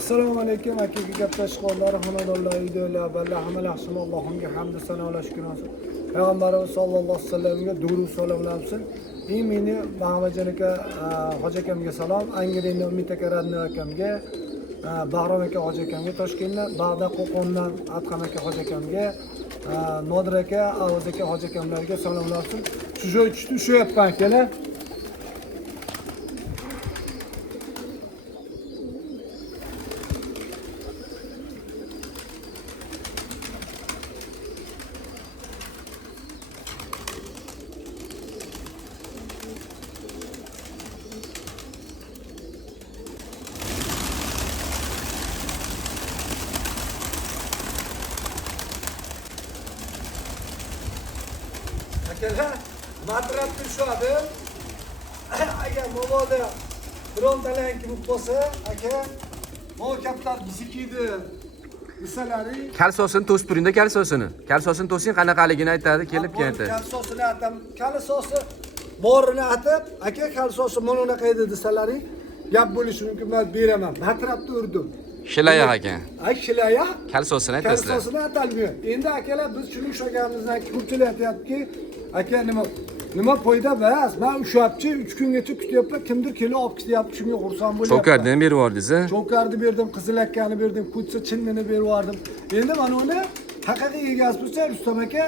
Assalomu alaykum aka gaplashganlar, xonadonlar, uydalar, balla hamma yaxshimi? Allohimga hamd sanolar shukr olsun. Payg'ambarimiz sollallohu alayhi vasallamga durud salomlar olsun. Meni Muhammadjon aka, hoji akamga salom, Angrenda Umid aka, Radno akamga, Bahrom aka, hoji akamga Toshkentdan, Bag'da Qo'qondan Atqam aka, hoji akamga, Nodir aka, Avaz aka, hoji akamlarga salomlar olsun. Shu yapman akalar. Akalar, matrapni shu abi. Agar mobodo birontalar kelib qolsa, aka, bu kaptar bizikiydi. Desalari, Kalsosini to'sib turingda kalsosini. Kalsosini to'sing qanaqaligini aytadi, kelib keldi. Kalsosini atam, kalsosi borini atib, aka kalsosi mana unaqa edi desalari, gap bo'lishi mumkin, men beraman. Matrapni urdim. Shilayoq ekan. Ay shilaya. Kalsosini aytasizlar. Kalsosini atalmıyor. Endi akalar biz shuni ushlaganimizdan ko'pchilik aytayaptiki, aka nima foyda emas. Men ushlabchi 3 kungacha kutyapman, kimdir kelib olib ketyapti, shunga xursand bo'lyapman. Cho'kardan berib yubordingiz-a? Cho'karni berdim, qizilakkani berdim, kutsa chinnini berib yubordim. Endi mana uni haqiqiy egasi bo'lsa, Rustam aka,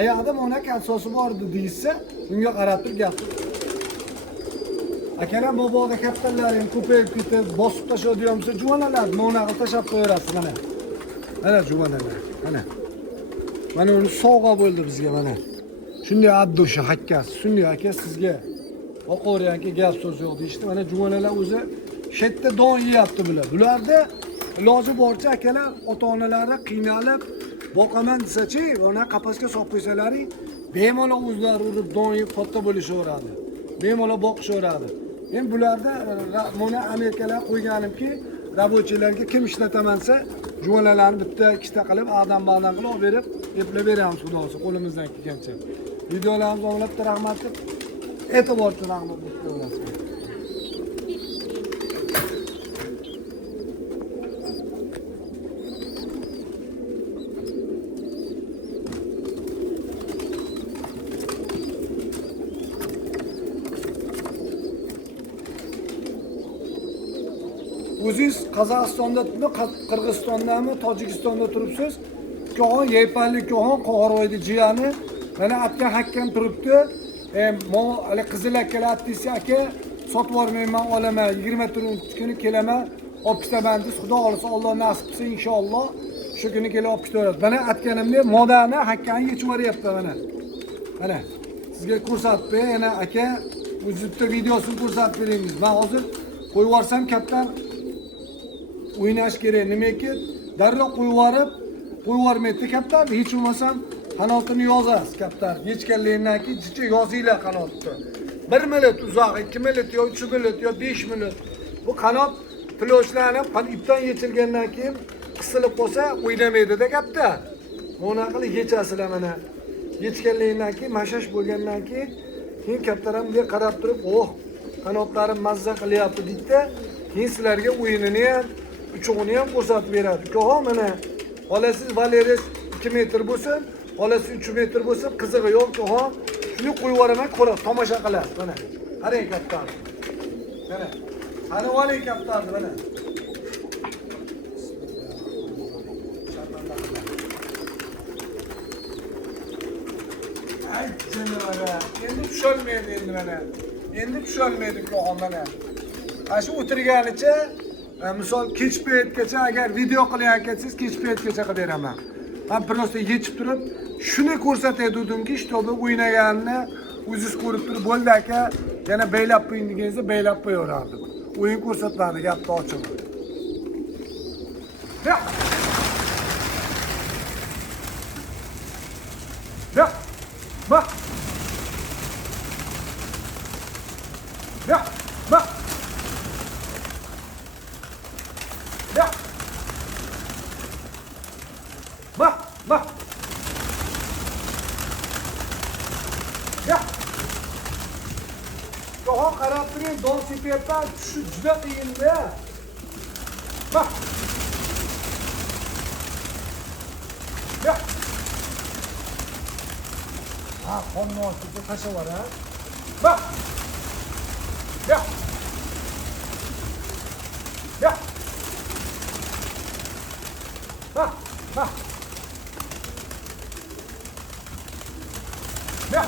oyog'ida mana kalsosi bor edi deysa, unga qarab turib gapir. Akalar boboga kattalarning ko'payib ketib, bosib tashlaydigansa juvanalar, mana qilib tashab qo'yarasiz mana. Mana juvanalar, mana. Mana uni sovg'a bo'ldi bizga mana. Shunday addoshi hakkas, shunday aka sizga oqo'ryanki gap so'z yo'q deyishdi. Mana juvanalar o'zi shetda don yeyapti bular. Bularda iloji boricha akalar ota-onalari qiynalib boqaman desachi, ona qapasga solib qo'ysalari, bemalol o'zlari urib don yeb katta bo'lishaveradi. Bemalol boqishaveradi. Men bularda mana Amerikalar qo'yganimki, rabochilarga kim ishlatamansa, juvanalarni bitta ikkita qilib, adam-badan qilib olib berib, eplab beramiz xudosi qo'limizdan kelgancha. Videolarimizni oylab rahmat deb e'tiborchi rahmat deb qo'yamiz. O'zingiz Qozog'istonda, Qirg'izistondami, Tojikistonda turibsiz. Ko'g'on yeypanlik ko'g'on Qo'g'irvoyda jiyani mana atgan hakkan turibdi. Hali qizil akalar aytdisi, aka, sotib yubormayman, olaman, 23 kuni kelaman, olib ketaman deb, xudo xolisa Alloh nasib qilsa inshaalloh shu kuni kelib olib ketaveradi. Mana aytganimdek modani hakkani yechib yuboryapti mana. Mana sizga ko'rsatib beraman, yana aka, o'zingizda videosini ko'rsatib beringiz. Men hozir qo'yib yuborsam kaptan o'ynash kerak. Nimaki darrov qo'yib yubormaydi kaptan. Hech bo'lmasam qanotini yozasiz kaptan. Yechganligidan keyin jicha yozinglar qanotni. 1 minut uzoq, 2 minut yo 3 minut yo 5 minut. Bu qanot ploshlanib, ipdan yechilgandan keyin qisilib qolsa o'ynamaydi-da kaptan. Mana qilib yechasizlar mana. Yechganligidan keyin mashash bo'lgandan keyin kaptaram bunga qarab turib, "Oh, qanotlarim mazza qilyapti" deydi. Keyin sizlarga o'yinini ham, uchug'ini ham ko'rsatib beradi. Ko'g'on mana olasiz Valeris 2 metr bo'lsin, olasiz 3 metr bo'lsin, qizig'i yo'q ko'g'on. Shuni qo'yib yuboraman, ko'rib tomosha qilasiz mana. Qarang kaptan. Mana. Qani oling kaptan mana. Ay jano'ra. Endi tusholmaydi endi mana. Endi tusholmaydi ko'g'on mana. Shu o'tirganicha, misol kech paytgacha agar video qilayotgansiz, kech paytgacha qilib beraman. Men просто yechib turib, shuni ko'rsatayotgandimki, shtobi o'ynaganini o'zingiz ko'rib turib, bo'ldi aka, yana baylab qo'ying deganingizda baylab qo'yaverardim. O'yin ko'rsatmadi, gapni ochib. Ya. Ya. Bak. Ya. Bak. Ya. Bak, bak. Ya. Ko'g'on qarab turing, don sepayapman, shu juda qiyin-da. Bak. Ya. Ha, qonni olib tashlab var ha. Bak. Ya. Ya. Bak, bak. Ya.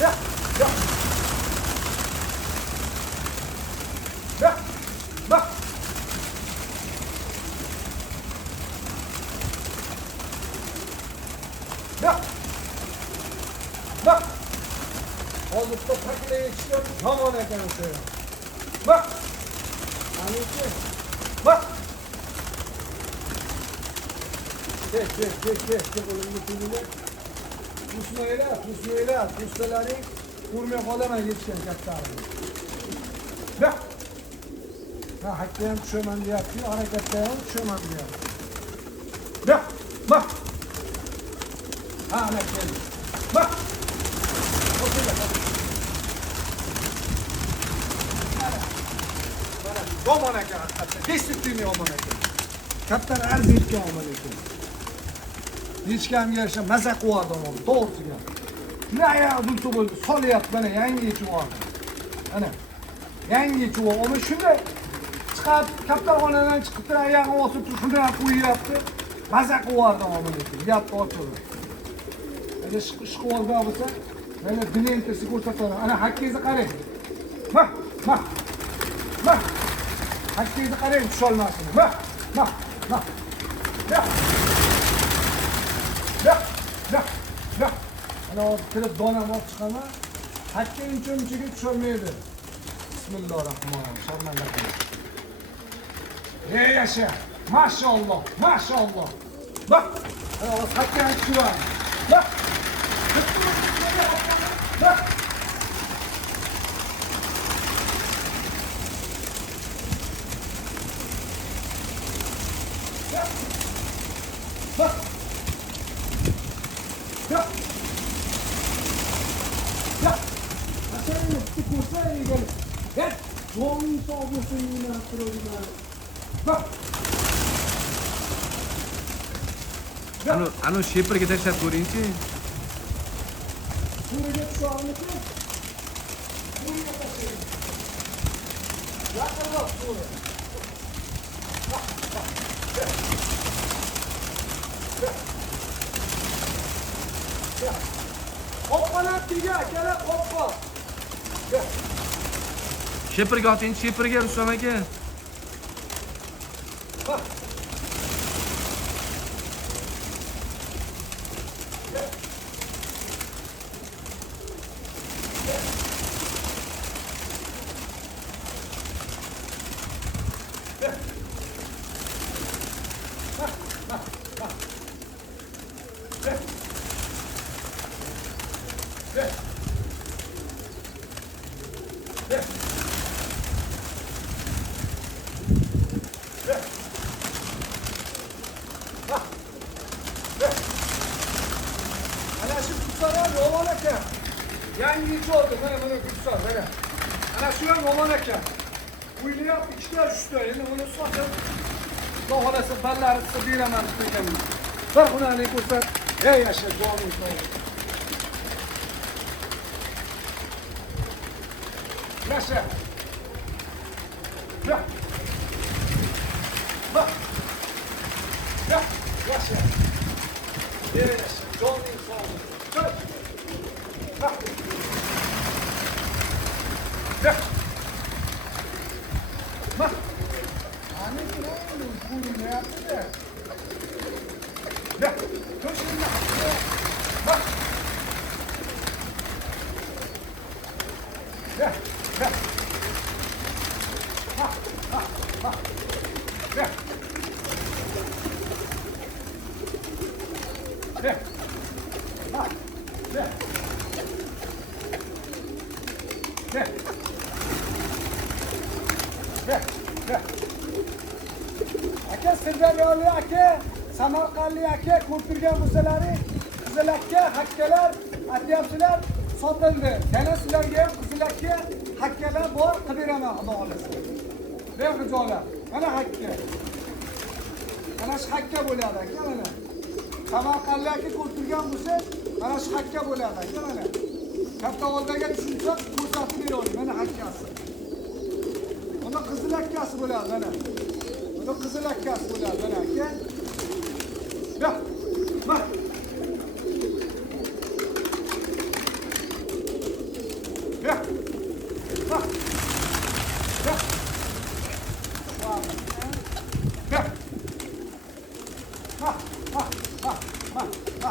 Ya. Ya. Ya. Bak. Ya. Bak. Hozirda taklaya chiqib, yomon ekan o'sha. Bak. Aniki. Bak. Tek qo'limni tugini. Pusmaylar, pustalaring ko'rmay qolaman yetishgan kattalarni. Bak. Ha, hakka ham tushaman deyapti, harakatda ham tushaman deyapti. Bak. Bak. Ha, ana keldi. Bak. Yomon ekan haqiqatdan. Destruktivniy yomon ekan. Kattalar arziyotgan yomon ekan. Hech kimga yarasha maza qilardi onu, to'g'risiga. Juda bultu bo'ldi, solyapti mana yangi chuvoq. Ana. Yangi chuvoq. Uni shunday chiqib, kaptarxonadan chiqib turib, oyog'ini osib turib, shunday qo'yyapti. Maza qilardi onu lekin. Gapni ochildi. Ana ishqolga bo'lsa, mana dinentasi ko'rsatadi. Ana hakkingizni qarang. Bak. Bak. Hakkingizni qarang, tusholmasin. Bak. Ya. Ana kirib donam olib chiqaman. Hakka uncha-munchaga tusholmaydi. Bismillahirrohmanirrohim. Sharmanda qiling. Ey yasha. Maşallah. Bak. Ana hakka tushiradi. Bak. Bak. Bak. Ya. Aşağıya tutursa iyi gelir. Gel. Doğum soğusun yine hatırlayın. Bak. Anu sheperga tashlab ko'ring-chi. Suriga şu anlıkı. Suriga taşıyın. Yakınlar Suriye. Bak. Gel. Hoppalar diga, gel hoppa. Gel. Sheperga oting, sheperga Rustam aka. Bak. Ana şu kutsara yoğun eken. Yangi iç oldu. Bana kutsar. Böyle. Ana şu an yoğun eken. Uyunu yap. İçler üstü. Şimdi bunu satın. Doğalası ballarısı bir hemen tutacağım. Bak buna ne kutsar. Ey yaşa doğum olsun. Yaşa. Ya. Bak. Ya. Yaşa. Yes, don't need phone. Good. Bak. Ya. Bak. Anne ne oldu? Bu ne yaptı ya? Ya. Dur şimdi. Bak. Ya. Ya. Bak. Ya. Ya. Bak. Ya. Ya. Ya. Aka Sirdaryolik aka, Samarqandlik aka ko'rib turgan bo'lsalaring, qizil aka, hakkalar aytyapsizlar, sotildi. Yana sizlarga ham qizil aka, hakkalar bor, qilib beraman, xudo xolasa. Behujolar. Mana hakka. Mana shu hakka bo'ladi aka mana. Samarqandlikka ko'rtirgan bo'lsa, mana shu hakka bo'ladi aka mana. Katta oldaga tushunsa, ko'rsatib beradi mana hakkasi. Buni qizil hakkasi bo'ladi mana. Buni qizil hakkasi bo'ladi mana aka. Ya. Bak. Ya. Bak. Ya. Ya. Ha, ha, ha, ha, ha.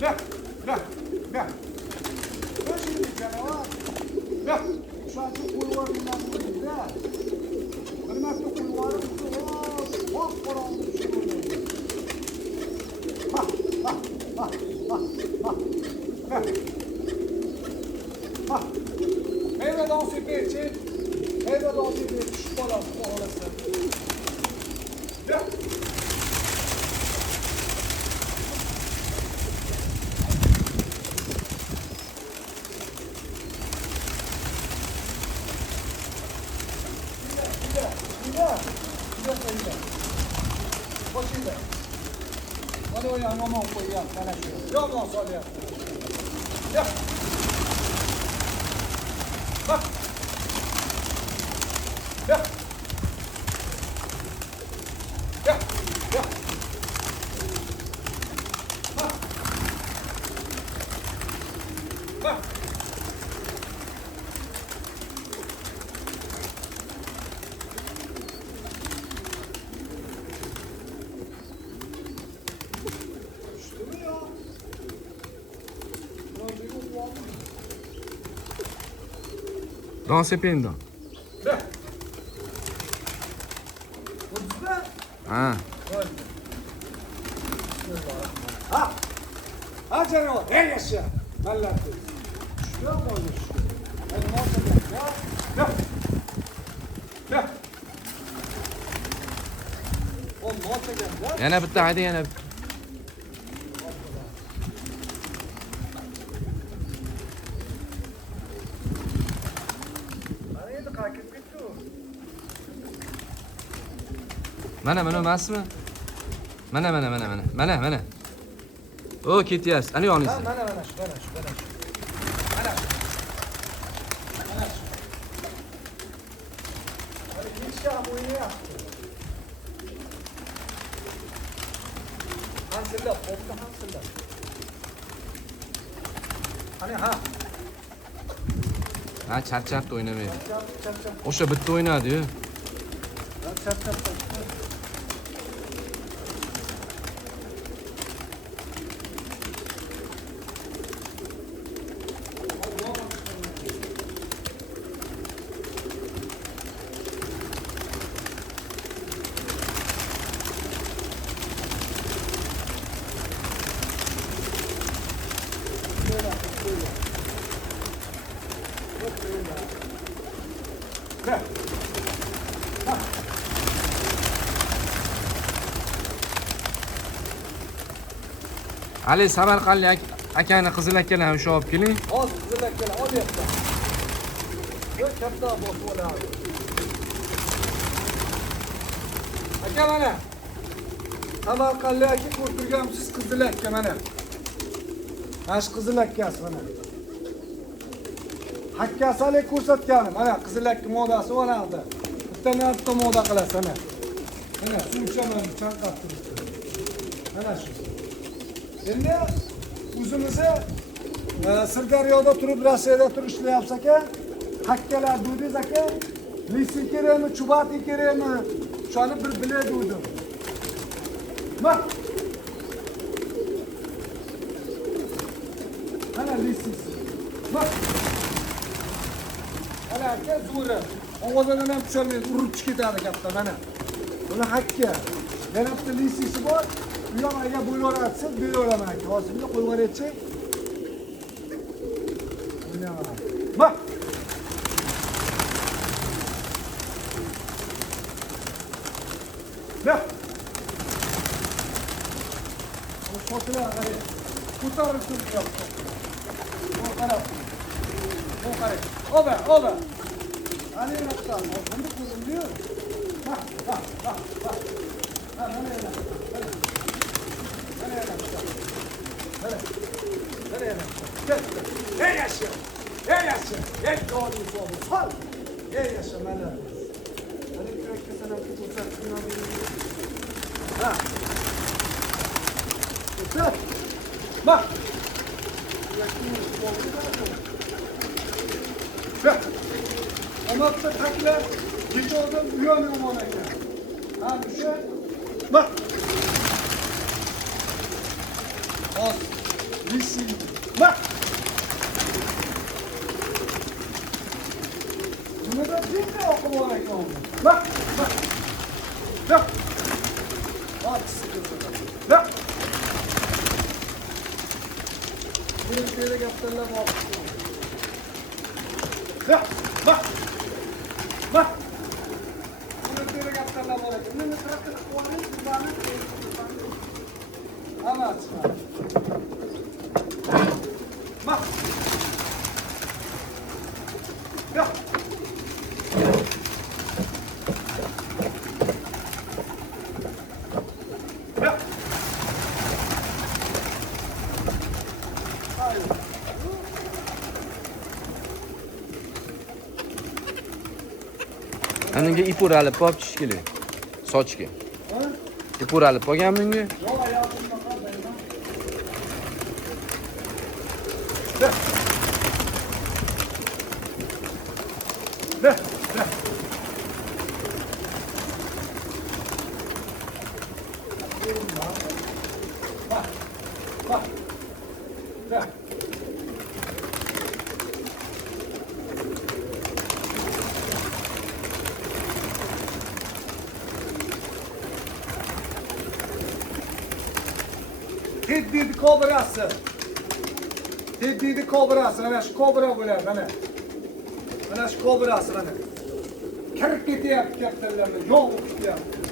Ya, ya, ya. Ne şimdi canavar? Ya. Şu an çok kulvarından burada. Benim hafta kulvarım çok karanlık bir şey oluyor. Ha, ha, ha, ha, ha. Ya. Ha. Meyve dansı için. Meyve dansı için şu falan olası. Ya. Başında. Hadi o yan aman koy ya. Bana şu. Yaman sol ya. Ya. Bak. Ya. Ya. Ya. Bak. Bak. Dans sependa. Ne? Burada. Ha. Ha. Ha canavar. Hey yaşa. Vallahi. Şuraya mı olmuş? Hadi ne yapalım ya? Ya. Ya. Oğlum ne yapacağım ya? Yana bitta, haydi yana. Mana emasmi? Mana. O ketyapsiz. Ana yo'qingiz. Ha, mana shu. Mana. Hadi hiç oynayapti. Hansillab, bo'pti hansillab. Hani ha. Ha, charchabdi o'ynamaydi. Charchab. O'sha bitta o'ynadi-yu. Charchab. Gel. Ha. Ali Samarqandlik akani qizil akalarni o'sha olib keling. Hozir qizilakkalar olyapti. Bu katta bosh bo'ladi. Aka mana. Samarqandlik aka ko'rtirgansiz qizilakka mana. Mana shu qizilakkasi mana. Hakkasalik ko'rsatganim. Mana qizilakka modasi bo'ladi. Bitta moda qilasiz mana. Mana suvchaman chanqab turibdi. Mana shu. Endi o'zimizni Sirdaryoda turib, Rossiyada turib ishlayapsiz aka. Hakkalar dedingiz aka. Lisi kerakmi, chubati kerakmi? Shuni bir bilay dedim. Bak. Mana lisis. Bak. Mana aka zo'ri. Ovozidan ham tushamaydi, urib ketadi katta mana. Buni hakka. Yana bitta lisisi bor. Bu ham agar bo'laverasiz, beraveraman aka. Hozir buni qo'yib yuboraychi. Bak. Bak. O fotoğrafı qarang. Ko'tarib turibdi. O qarab. O qarang. Oba. Ali Raksan, bunu ko'rdim. Bak. Ha, mana yana. Mana yana. Mana. Mana yana. Ey yaşa. Ey yaşa. Ey doğru oldu. Sal. Ey yaşa mana. Hani kürekte sana bir uzak ha. Uzak. Bak. Bak. Ama da takla git oradan uyanıyorum ona ya. Ha düşe. Bak. Az. Listen. Bak. Bunu da şimdi okumaya ekranı. Bak. Bak. Bak. Bak sıkıntı. Bak. Bir kere yaptığında bak. Bak. Bak. Bak. Bunu bir kere yaptığında bak. Bunu ne kadar kuanı kullanır. Ama açma. Bak. Bak. Bak. Anunga ip o'ralib olib chiqish kerak. Sochga. Ha? Ip o'ralib olganmi unga? Yo hayatımda kalmayın. Ver. Ver. Ver. Bak. Bak. Ver. Tehdidi kobrası. Tehdidi kobrası. Mana shu kobra bo'ladi mana. Mana shu kobrası mana. Kirib ketyapti kattalarga, yo'q ketyapti.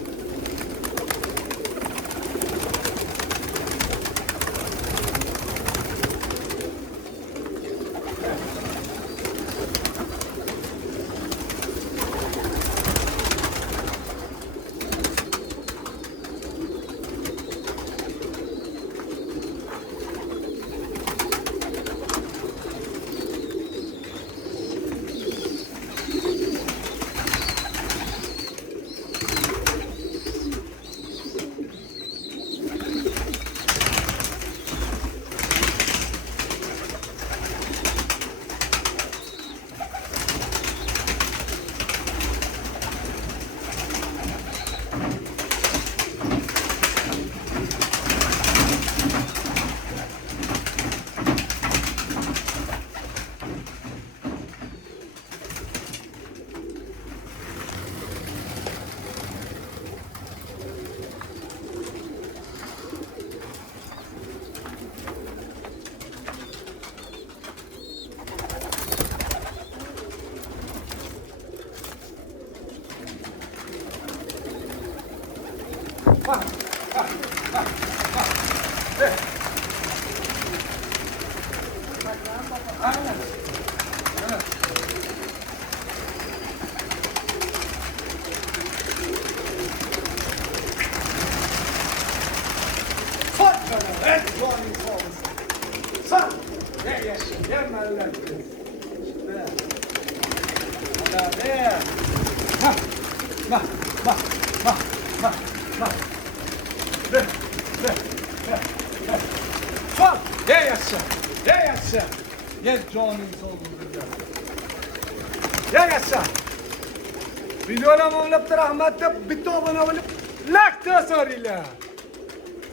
Bak. Bak. Bak. Bak. Ver. Aynen. Aynen. Sat bana. Et doğanın kovası. Sat. Ne yaşa. Yermeler. Ver. Ver. Bak. Bak. Bak. Bak. Bak. Bak. Ver. Ver. Ver. Ver. Sat. Ne yaşa. Ne yaşa. Yer doğanın kovası. Ya yaşa. Videolarımı oynayıp da rahmetli bitti abone olup like de sarıyla.